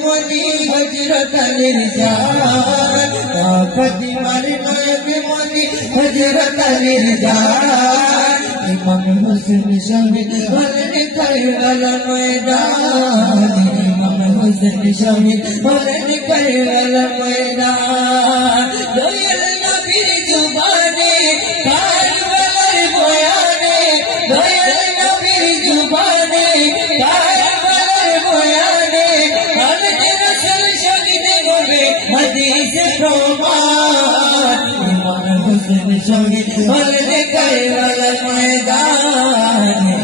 মনি হযরত আলীর জান ফাতিমার নায়ক মনি হযরত আলীর জান ইমাম হোসেন শহীদ হলেন কারবালার ময়দান ইমাম হোসেন শহীদ হলেন কারবালার ময়দান দয়াল নবীর জুবানে কারবালার বয়ানে দয়াল নবীর জুবানে কারবালার বয়ানে হযরত রাসূল শহীদ হবে হাদিস প্রমাণ ইমাম হোসেন শহীদ হলেন কারবালার ময়দান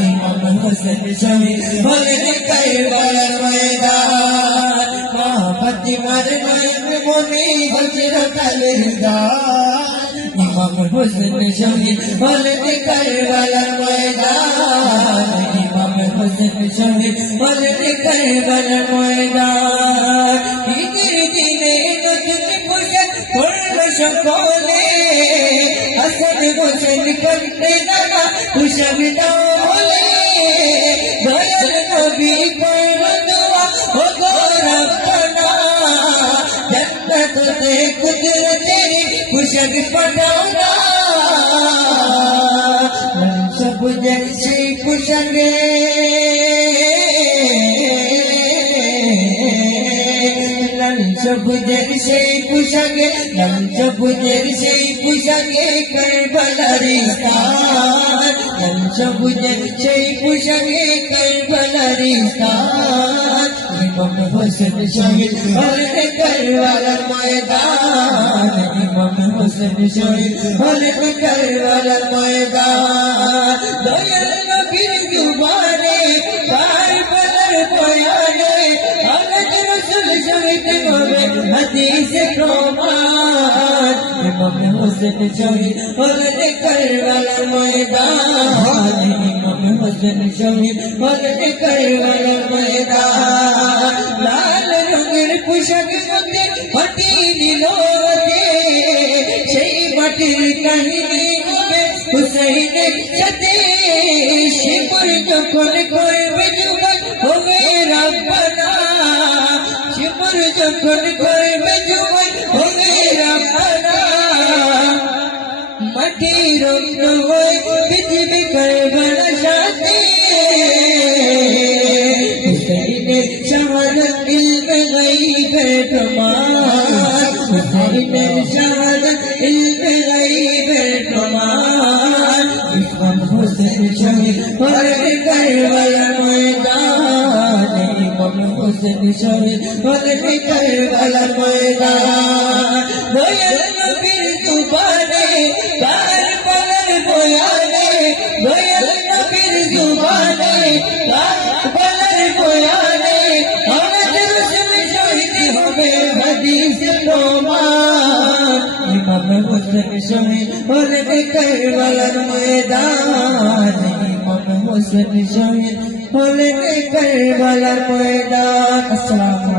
ইমাম হোসেন শহীদ হলেন কারবালার ময়দান মা ফাতিমার নায়ক মনি হযরত আলীর জান ইমাম হোসেন শহীদ হলেন কারবালার ময়দান ইমাম হোসেন শহীদ হলেন কারবালার ময়দান ঈদের দিনে নতুন পোশাক পরলো সকলে হাসান হোসেন করতে দাঁড়া খুশব দৌলে দয়াল নবী করলো দোয়া ও গো রব্বানা জান্নাত তে কুদরতের খুশব পাঠাওনা সবুজ সেই পোশাকে সবুজের সেই পোশাকে লাল সবুজের সেই পোশাকে কারবালার স্থান লাল সবুজের সেই পোশাকে কারবালার স্থান ইমাম হোসেন শহীদ হলেন কারবালার ময়দান ইমাম হোসেন শহীদ হলেন কারবালার ময়দান দয়াল নবীর জুবানে কারবালার বয়ানে হযরত রাসূল শহীদ হবে হাদিস প্রমাণ ইমাম হোসেন শহীদ হলেন কারবালার ময়দান ইমাম হোসেন শহীদ হলেন কারবালার ময়দান লাল রঙের পোশাক মধ্যে মাটি নিল সেই মাটির কাহিনী হবে হুসাইনের সাথে শিবর যখন করবে যুবক হবে রব্বানা শিবর যখন করবে যুবক হবে রব্বানা মাটি রক্ত হয়ে পৃথিবী কারবালা সাথে হুসাইনের শাহাদাত ইলমে গায়বের প্রমাণ হুসাইনের শাহাদাত ইলমে গায়বের প্রমাণ ইমাম হোসেন শহীদ হলেন কারবালার ময়দান ইমাম হোসেন শহীদ হলেন কারবালার ময়দান দয়াল নবীর জুবানে কারবালার বয়ানে দয়াল নবীর জুবানে কারবালার বয়ানে হযরত রাসূল শহীদ হবে হাদিস প্রমাণ ইমাম হোসেন শহীদ হলেন কারবালার ময়দান ইমাম হোসেন শহীদ হলেন কারবালার ময়দান। আসসালামু আলাইকুম।